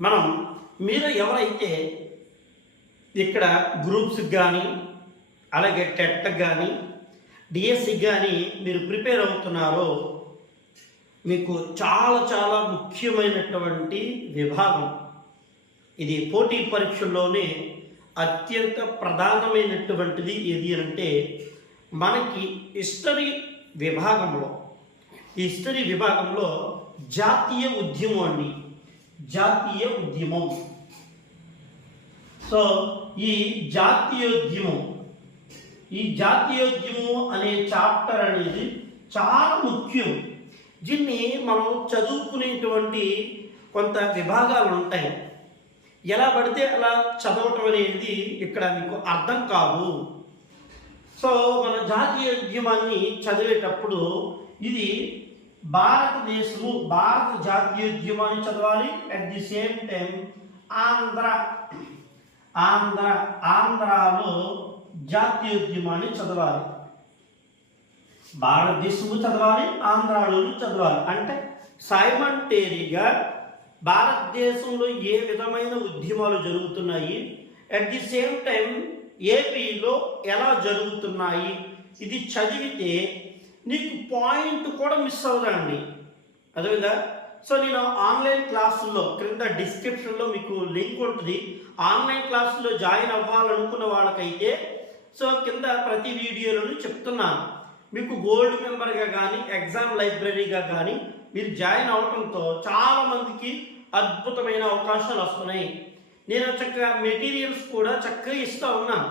మనం మీరు ఎవరైతే ఇక్కడ గ్రూప్స్కి కానీ అలాగే టెట్కి కానీ డిఎస్సికి కానీ మీరు ప్రిపేర్ అవుతున్నారో మీకు చాలా చాలా ముఖ్యమైనటువంటి విభాగం. ఇది పోటీ పరీక్షల్లోనే అత్యంత ప్రధానమైనటువంటిది ఏది అంటే మనకి హిస్టరీ విభాగంలో. హిస్టరీ విభాగంలో జాతీయ ఉద్యమం అండి. జాతీయ ఉద్యమం. సో ఈ జాతీయోద్యమం ఈ జాతీయోద్యమం అనే చాప్టర్ అనేది చాలా ముఖ్యం. దీన్ని మనం చదువుకునేటువంటి కొంత విభాగాలు ఉంటాయి. ఎలా పడితే అలా చదవటం అనేది ఇక్కడ మీకు అర్థం కాదు. సో మన జాతీయ ఉద్యమాన్ని చదివేటప్పుడు ఇది భారతదేశము భారత జాతీయోద్యమాన్ని చదవాలి. At the same time Andhra Andhra ఆంధ్రాలో జాతీయోద్యమాన్ని చదవాలి. భారతదేశము చదవాలి ఆంధ్రాలోను చదవాలి. అంటే సైమంటేరీగా భారతదేశంలో ఏ విధమైన ఉద్యమాలు జరుగుతున్నాయి? అట్ ది సేమ్ టైం ఏపీలో ఎలా జరుగుతున్నాయి? ఇది చదివితే నీకు పాయింట్ కూడా మిస్ అవుతానండి. అదేవిధంగా సో నేను ఆన్లైన్ క్లాసుల్లో క్రింద డిస్క్రిప్షన్లో మీకు లింక్ ఉంటుంది. ఆన్లైన్ క్లాసుల్లో జాయిన్ అవ్వాలనుకున్న వాళ్ళకైతే సో కింద ప్రతి వీడియోలను చెప్తున్నాను. మీకు గోల్డ్ మెంబర్గా కానీ ఎగ్జామ్ లైబ్రరీగా కానీ మీరు జాయిన్ అవడంతో చాలా మందికి అద్భుతమైన అవకాశాలు వస్తున్నాయి. నేను చక్కగా మెటీరియల్స్ కూడా చక్కగా ఇస్తూ ఉన్నాను.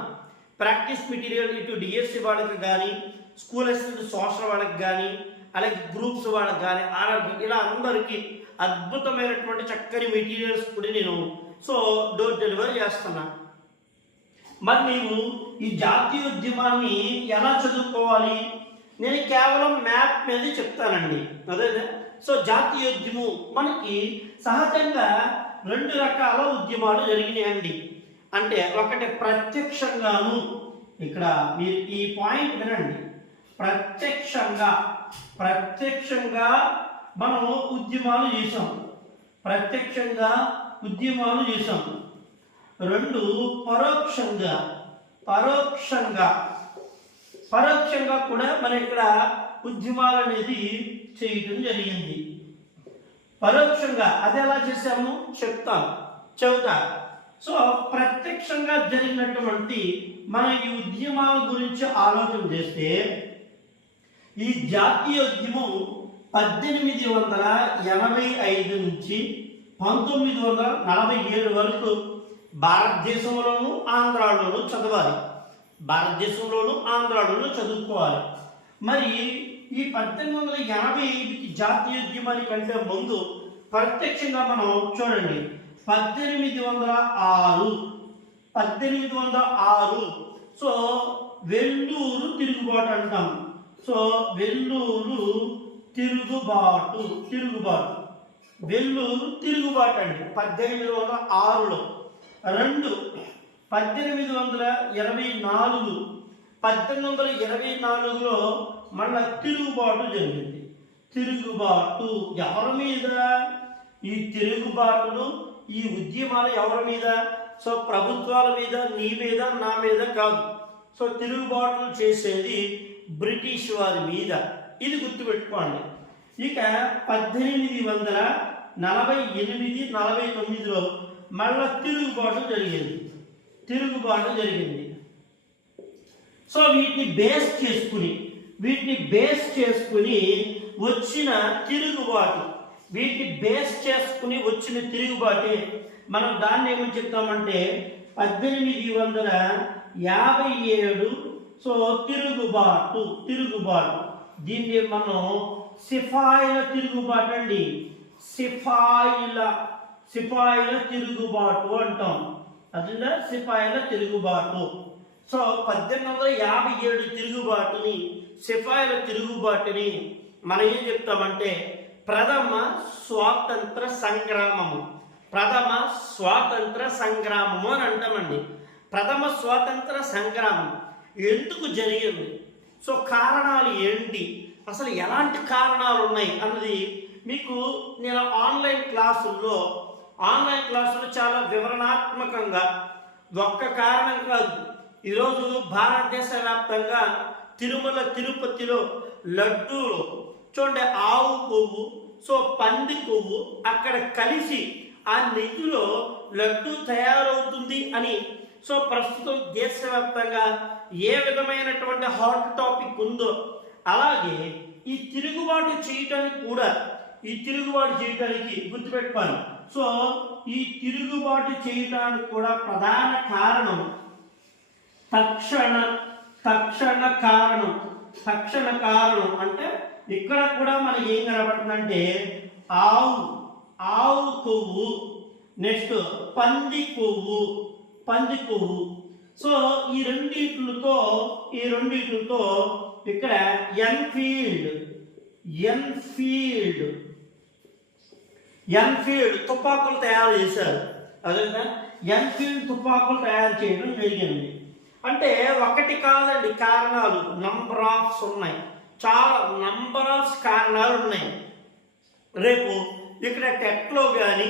ప్రాక్టీస్ మెటీరియల్ ఇటు డిఎస్సి వాళ్ళకి కానీ స్కూల్ అసిస్టెంట్ సోషల్ వాళ్ళకి కానీ అలాగే గ్రూప్స్ వాళ్ళకి కానీ ఆర్ఆర్బి ఇలా అందరికీ అద్భుతమైనటువంటి చక్కని మెటీరియల్స్ కూడా నేను సో డోర్ డెలివరీ చేస్తున్నా. మరి నీవు ఈ జాతీయోద్యమాన్ని ఎలా చదువుకోవాలి? నేను కేవలం మ్యాప్ మీద చెప్తానండి. అదే సో జాతీయోద్యమం మనకి సహజంగా రెండు రకాల ఉద్యమాలు జరిగినాయండి. అంటే ఒకటి ప్రత్యక్షంగాను. ఇక్కడ మీరు ఈ పాయింట్ వినండి. ప్రత్యక్షంగా ప్రత్యక్షంగా మనం ఉద్యమాలు చేసాం ప్రత్యక్షంగా ఉద్యమాలు చేసాం రెండు పరోక్షంగా పరోక్షంగా పరోక్షంగా కూడా మన ఇక్కడ ఉద్యమాలు అనేది చేయటం జరిగింది. పరోక్షంగా అది ఎలా చేశాము? చెప్తాం చెబుతా. సో ప్రత్యక్షంగా జరిగినటువంటి మన ఈ ఉద్యమాల గురించి ఆలోచన చేస్తే ఈ జాతీయ ఉద్యమం పద్దెనిమిది వందల ఎనభై ఐదు నుంచి పంతొమ్మిది వందల నలభై ఏడు వరకు భారతదేశంలోను ఆంధ్రాలోను చదవాలి. భారతదేశంలోను ఆంధ్రాలోను చదువుకోవాలి. మరి ఈ పద్దెనిమిది వందల ఎనభై ఐదుకి జాతీయోద్యమానికి కంటే ముందు ప్రత్యక్షంగా మనం చూడండి. పద్దెనిమిది వందల ఆరు. పద్దెనిమిది వందల ఆరు. సో వెల్లూరు తిరుగుబాటు అంటాం. సో వెల్లూరు తిరుగుబాటు తిరుగుబాటు. వెల్లూరు తిరుగుబాటు అండి. పద్దెనిమిది వందల ఆరులో. రెండు పద్దెనిమిది వందల ఇరవై నాలుగు. పద్దెనిమిది వందల ఇరవై నాలుగులో మళ్ళా తిరుగుబాటు జరిగింది. తిరుగుబాటు ఎవరి మీద? ఈ తిరుగుబాటులు ఈ ఉద్యమాలు ఎవరి మీద? సో ప్రభుత్వాల మీద నీ మీద నా మీద కాదు. సో తిరుగుబాటులు చేసేది బ్రిటిష్ వారి మీద. ఇది గుర్తుపెట్టుకోండి. ఇక పద్దెనిమిది వందల నలభై ఎనిమిది నలభై తొమ్మిదిలో మళ్ళా తిరుగుబాటు జరిగింది. తిరుగుబాటు జరిగింది. సో వీటిని బేస్ చేసుకుని వీటిని బేస్ చేసుకుని వచ్చిన తిరుగుబాటు. వీటిని బేస్ చేసుకుని వచ్చిన తిరుగుబాటు. మనం దాన్ని ఏమని చెప్తామంటే పద్దెనిమిది వందల యాభై ఏడు సో తిరుగుబాటు తిరుగుబాటు. దీన్ని మనం సిఫాయిల తిరుగుబాటు అండి. సిఫాయిల సిపాయిల తిరుగుబాటు అంటాం. అదేనా సిపాయిల తిరుగుబాటు. సో పద్దెనిమిది వందల యాభై ఏడు తిరుగుబాటుని సిపాయిల తిరుగుబాటుని మనం ఏం చెప్తామంటే ప్రథమ స్వాతంత్ర సంగ్రామము. ప్రథమ స్వాతంత్ర సంగ్రామము అని అంటామండి. ప్రథమ స్వాతంత్ర సంగ్రామం ఎందుకు జరిగింది? సో కారణాలు ఏంటి? అసలు ఎలాంటి కారణాలు ఉన్నాయి అన్నది మీకు నేను ఆన్లైన్ క్లాసుల్లో ఆన్లైన్ క్లాసులు చాలా వివరణాత్మకంగా ఒక్క కారణం కాదు. ఈరోజు భారతదేశ వ్యాప్తంగా తిరుమల తిరుపతిలో లడ్డూలు చూడండి ఆవు కొవ్వు సో పంది కొవ్వు అక్కడ కలిసి ఆ నెయ్యిలో లడ్డు తయారవుతుంది అని. సో ప్రస్తుతం దేశవ్యాప్తంగా ఏ విధమైనటువంటి హాట్ టాపిక్ ఉందో అలాగే ఈ తిరుగుబాటు చేయటానికి కూడా ఈ తిరుగుబాటు చేయటానికి గుర్తుపెట్టుకోవాలి. సో ఈ తిరుగుబాటు చేయటానికి కూడా ప్రధాన కారణం తక్షణ తక్షణ కారణం. తక్షణ కారణం అంటే ఇక్కడ కూడా మనకి ఏం కనబడుతుందంటే ఆవు. ఆవు కొవ్వు నెక్స్ట్ పంది కొవ్వు పంది కొవ్వు. సో ఈ రెండిట్లతో ఈ రెండిట్లతో ఇక్కడ ఎన్ఫీల్డ్ ఎన్ఫీల్డ్ ఎన్ఫీల్డ్ తుపాకులు తయారు చేశారు. అదేనా? ఎన్ఫీల్డ్ తుపాకులు తయారు చేయడం జరిగింది. అంటే ఒకటి కాదండి కారణాలు. నంబర్ ఆఫ్స్ ఉన్నాయి. చాలా నంబర్ ఆఫ్ కారణాలు ఉన్నాయి. రేపు ఇక్కడ టెట్లో కానీ